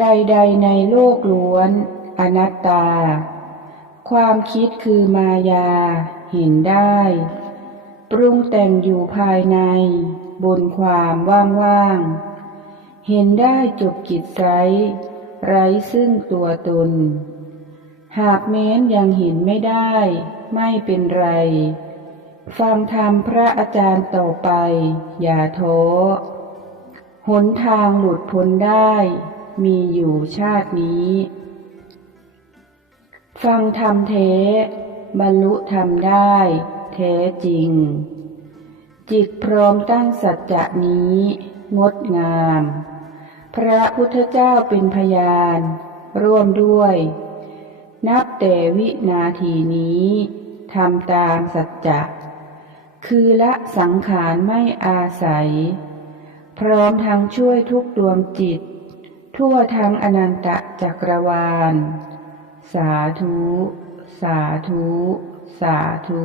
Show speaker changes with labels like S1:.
S1: ใดๆในโลกล้วน อนัตตา ความคิดคือมายา เห็นได้ ปรุงแต่งอยู่ภายใน บนความว่างๆ เห็นได้จบกิจไซไร้ซึ่งตัวตน หากแม้นยังเห็นไม่ได้ ไม่เป็นไร ฟังธรรมพระอาจารย์ต่อไป อย่าท้อหนทางหลุดพ้นได้ มีอยู่ชาตินี้ ฟังธรรมเทบรรลุธรรมได้แท้จริง จิตพร้อมตั้งสัจจะนี้ งดงาม พระพุทธเจ้าเป็นพยาน ร่วมด้วย นับแต่วินาทีนี้ทำตามสัจจะ คือละสังขารไม่อาศัย พร้อมทั้งช่วยทุกดวงจิต ทั่วทั้งอนันตจักรวาล สาธุ สาธุ สาธุ